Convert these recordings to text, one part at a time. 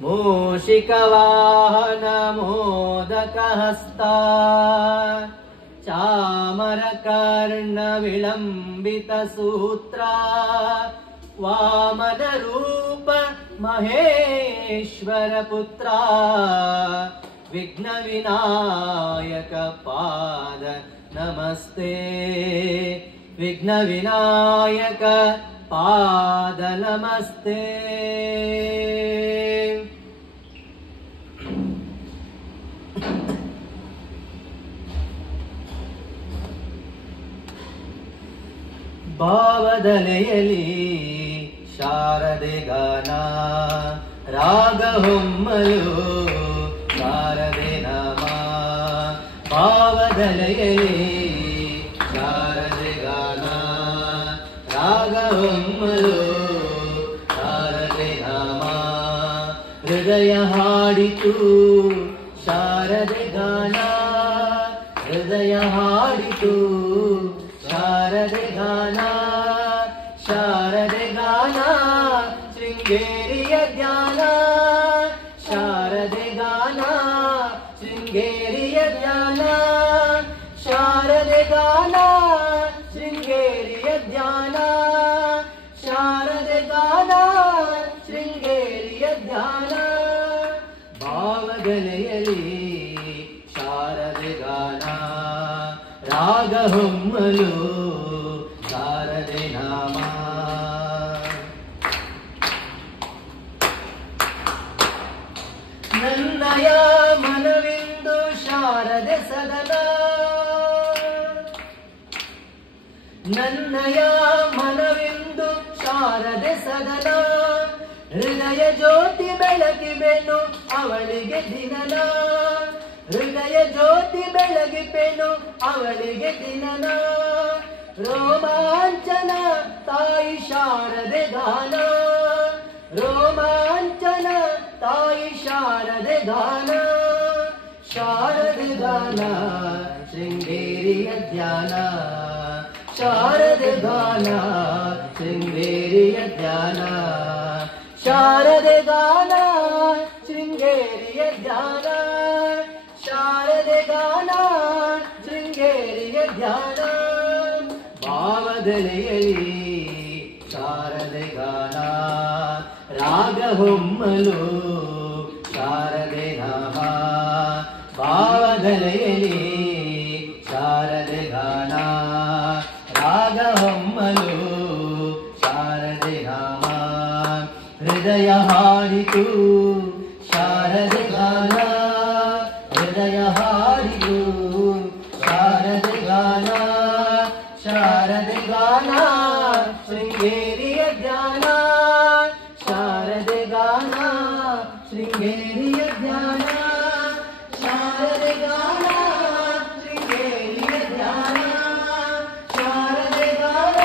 ಮೂಷಿಕವಾಹನ ಮೋದಕಹಸ್ತ ಚಾಮರಕರ್ಣ ವಿಳಂಬಿತ ಸೂತ್ರ ವಾಮನ ರೂಪ ಮಹೇಶ್ವರ ಪುತ್ರ ವಿಘ್ನ ವಿನಾಯಕ ಪಾದ ನಮಸ್ತೆ ವಿಘ್ನ ವಿನಾಯಕ ಪಾದ ನಮಸ್ತೆ. ಭಾವದಲೆಯಲಿ ಶಾರದೆ ಗಾನ ರಾಗ ಹೊಮ್ಮಲು ಶಾರದೆ ನಾಮ. ಭಾವದಲೆಯಲಿ ಶಾರದೆ ಗಾನ ರಾಗ ಹೊಮ್ಮಲು ಶಾರದೆ ನಾಮ. ಹೃದಯ ಹಾಡಿತು ಶಾರದೆ ಗಾನ ಹೃದಯ ಹಾಡಿತು ಶಾರದೆ ಗಾನ ಶಾರದೆ ಗಾನ ಶೃಂಗೇರಿಯ ಧ್ಯಾನ ಶಾರದೆ ಗಾನ ಶೃಂಗೇರಿಯ ಧ್ಯಾನ ಶಾರದೆ ಗಾನ ಶೃಂಗೇರಿಯ ಧ್ಯಾನ ಶಾರದೆ ಗಾನ ಶೃಂಗೇರಿಯ ಧ್ಯಾನ. ಭಾವಗಲೆಯಲಿ ಶಾರದೆ ಗಾನ ರಾಗ ಹೊಮ್ಮಲು ಶಾರದೆ ನಾಮ. ನನ್ನಯ ಮನವಿಂದು ಶಾರದೆ ಸದನ ನನ್ನಯ ಮನವಿಂದು ಶಾರದೆ ಸದನ. ಹೃದಯ ಜ್ಯೋತಿ ಬೆಳಗಿಬೆನು ಅವಳಿಗೆ ದಿನನ ಹೃದಯ ಜ್ಯೋತಿ ಬೆಳಗಿಪೆನು ಅವಳಿಗೆ ದಿನನ. ರೋಮಾಂಚನ ತಾಯಿ ಶಾರದೆ ಗಾನ ರೋಮಾಂಚನ ತಾಯಿ ಶಾರದೆ ಗಾನ ಶಾರದೆ ಗಾನ ಶೃಂಗೇರಿಯ ಧ್ಯಾನ ಶಾರದೆ ಗಾನ ಶೃಂಗೇರಿಯ ಧ್ಯಾನ ಶಾರದೆ ಗಾನ ಶೃಂಗೇರಿಯ ಧ್ಯಾನ ಶಾರದೆ ಗಾನ ಶೃಂಗೇರಿಯ ಧ್ಯಾನ. ಭಾವದಲೆಯಲಿ ಶಾರದೆ ಗಾನ ರಾಗ ಹೊಮ್ಮಲು ಶಾರದೆ ನಾಮ. ಭಾವದಲೆಯಲಿ ಶಾರದೆ ಗಾನ ರಾಗ ಹೊಮ್ಮಲು ಶಾರದೆ ನಾಮ. ಹೃದಯ ಹಾಡಿತು ಶಾರದೆ ಗಾನ ಹೃದಯ ಹಾಡಿತು ಶಾರದೆ ಗಾನ ಶಾರದೆ ಗಾನ ಶೃಂಗೇರಿಯ ಧ್ಯಾನ ಶಾರದೆ ಗಾನ ಶೃಂಗೇರಿಯ ಧ್ಯಾನ ಶಾರದೆ ಗಾನ ಶೃಂಗೇರಿಯ ಧ್ಯಾನ ಶಾರದೆ ಗಾನ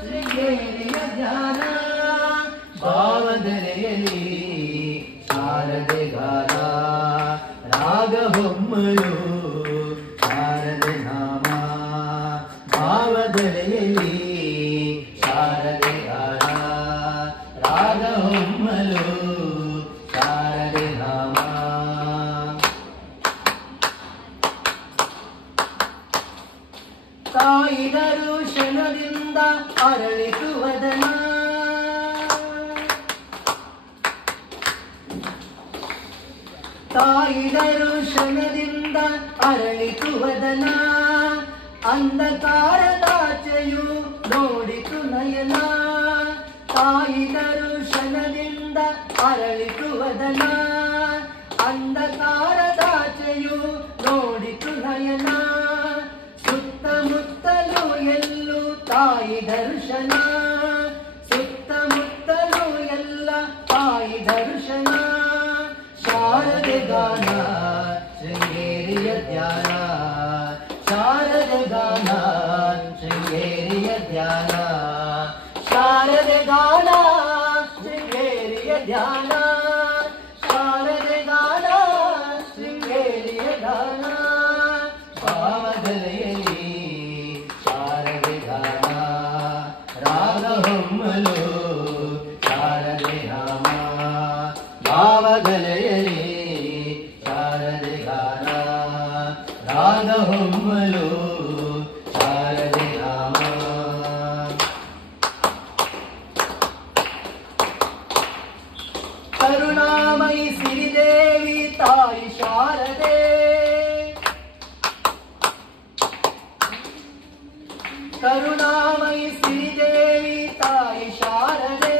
ಶೃಂಗೇರಿಯ ಧ್ಯಾನ. ಭಾವದಲೆಯಲಿ ಶಾರದೆ ಗಾನ ರಾಗ ಹೊಮ್ಮಲು ಶಾರದೆ ನಾಮ. ಭಾವದಲೆಯಲಿ ಶಾರದೆ ಗಾನ ರಾಗ ಹೊಮ್ಮಲು ಶಾರದೆ ನಾಮ. ತಾಯಿ ದರುಶನದಿಂದ ಅರಳಿತು ವದನ ತಾಯಿ ದರುಶನದಿಂದ ಅರಳಿತು ವದನ. ಅಂಧಕಾರದಾಚೆಯು ನೋಡಿತು ನಯನ ತಾಯಿ ದರುಶನದಿಂದ ಅರಳಿತು ವದನ. ಅಂಧಕಾರದಾಚೆಯು ನೋಡಿತು ನಯನ ಸುತ್ತಮುತ್ತಲು ಎಲ್ಲೂ ತಾಯಿ ದರ್ಶನ ಸುತ್ತಮುತ್ತಲು ಎಲ್ಲ ತಾಯಿ ದರ್ಶನ. ಶಾರದೆ ಗಾನ ಶೃಂಗೇರಿಯ ಧ್ಯಾನ ಶಾರದೆ ಗಾನ ಶೃಂಗೇರಿಯ ಧ್ಯಾನ ಶಾರದೆ ಗಾನ ಶೃಂಗೇರಿಯ ಧ್ಯಾನ ಶಾರದೆ ಗಾನ ಶೃಂಗೇರಿಯ ಗಾನ. ಭಾವದಲೆಯಲಿ ಶಾರದೆ ಗಾನ ರಾಗ ಹೊಮ್ಮಲು ಶಾರದೆ ನಾಮ. ಭಾವಗಲೆಯಲಿ ಶಾರದೆ ಗಾನ ರಾಗ ಹೊಮ್ಮಲು ಶಾರದೆ ನಾಮ ಕರುಣಾಮಯಿ ಸಿರಿದೇವಿ ತಾಯಿ ಶಾರದೆ ಕರುಣಾಮಯಿ ಸಿರಿದೇವಿ ತಾಯಿ ಶಾರದೆ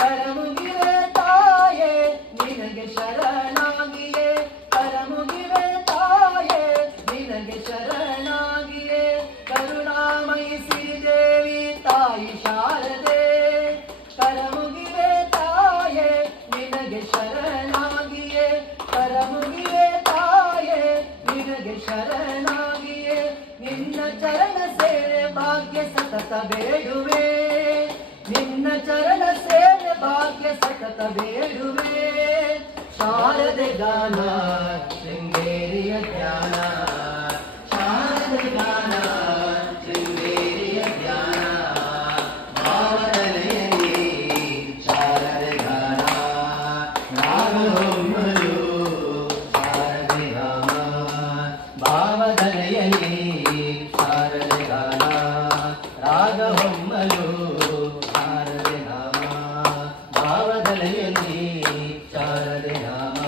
ಕರಮುಗಿವೆ ತಾಯೇ ನಿನಗೆ ಶರಣಾಗಿಯೇ ಕರಮುಗಿವೆ ತಾಯೇ ನಿನಗೆ ಶರಣಾಗಿಯೇ ಕರುಣಾಮಯಿ ಸಿರಿದೇವಿ ತಾಯಿ ಶಾರದೆ ಕರಮುಗಿವೆ ತಾಯೇ ನಿನಗೆ ಶರಣಾಗಿಯೇ ಕರಮುಗಿವೆ ತಾಯೇ ನಿನಗೆ ಶರಣಾಗಿಯೇ ನಿನ್ನ ಚರಣ ಸೇವೆ ಭಾಗ್ಯ ಸತತ ಬೇಡುವೆ ನಿನ್ನ ಚರಣ ಸೇವೆ ಭಾಗ್ಯ ಸತತ ಬೇಡುವೆ ಶಾರದೆ ಗಾನ ಶೃಂಗೇರಿಯ ಧ್ಯಾನ ಶಾರದೆ ಗಾನ ಶೃಂಗೇರಿಯ ಧ್ಯಾನ ಭಾವನೆಯಲ್ಲಿ ಶಾರದೆ ಗಾನ ರಾಗ ಹೊಮ್ಮಲು ಶಾರದೆ ಗಾನ ಭಾವನೆಯಲ್ಲಿ ಶಾರದೆ ಗಾನ ರಾಗ ಹೊಮ್ಮಲು ಶಾರದೆ ನಾಮ ಭಾವದಲೆಯಲ್ಲಿ ಶಾರದೆ ನಾಮ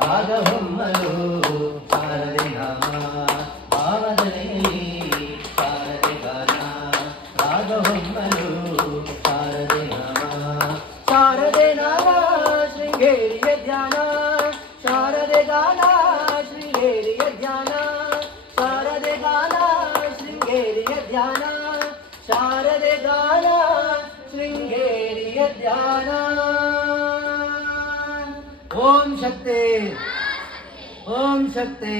ರಾಗ ಹೊಮ್ಮಲು ಶಾರದೆ ನಾಮ ಭಾವದಲೆಯಲ್ಲಿ ಶಾರದೆ ಗಾನ ರಾಗ ಹೊಮ್ಮಲು ಶಾರದೆ ನಾಮ ಶಾರದೆ ನಾಮ ಶೃಂಗೇರಿಯ ಧ್ಯಾನ ಶಾರದೆ ಗಾನ ಶೃಂಗೇರಿಯ ಧ್ಯಾನ ಶಾರದೆ ಗಾನ ಶೃಂಗೇರಿಯ ಧ್ಯಾನ ಶಾರದೆ ಗಾನ ಶೃಂಗೇರಿಯ ಧ್ಯಾನ ಓಂ ಶಕ್ತಿ ಓಂ ಶಕ್ತಿ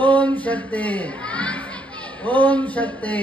ಓಂ ಶಕ್ತಿ ಓಂ ಶಕ್ತಿ